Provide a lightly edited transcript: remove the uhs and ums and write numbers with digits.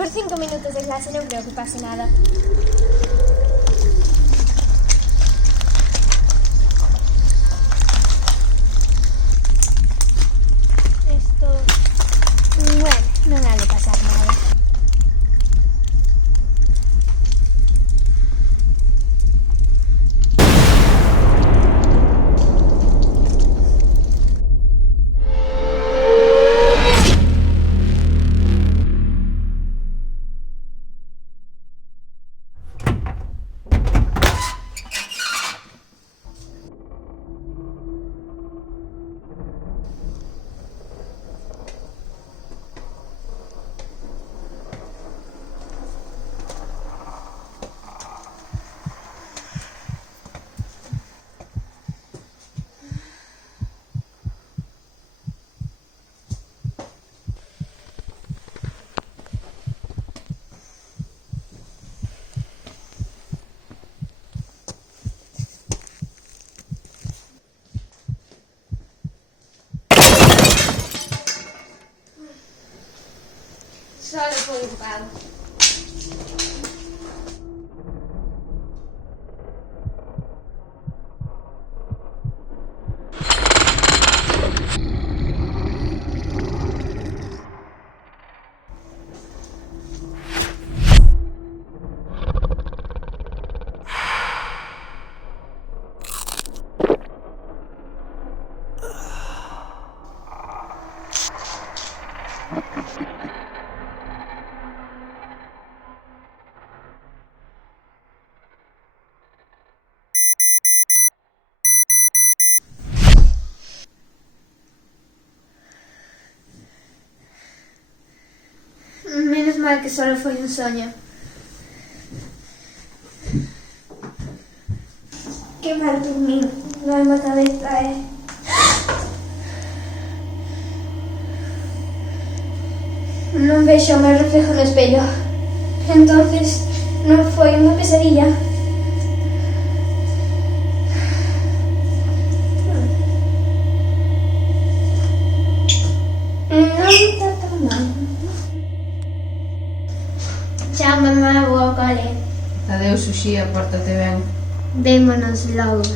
Por 5 minutos de clase non creo que pase nada. Esto... Bueno, non ha de pasar nada. Solo foi un pau. Menos mal que solo foi un soño. Que mal dormir, non na cabeza, Non vexo o meu reflejo no espello. Entonces, non foi unha pesadilla. Non está tan mal. Chao, mamá, vou ao cole. Adeus, Uxía, pórtate ben. Vémonos logo.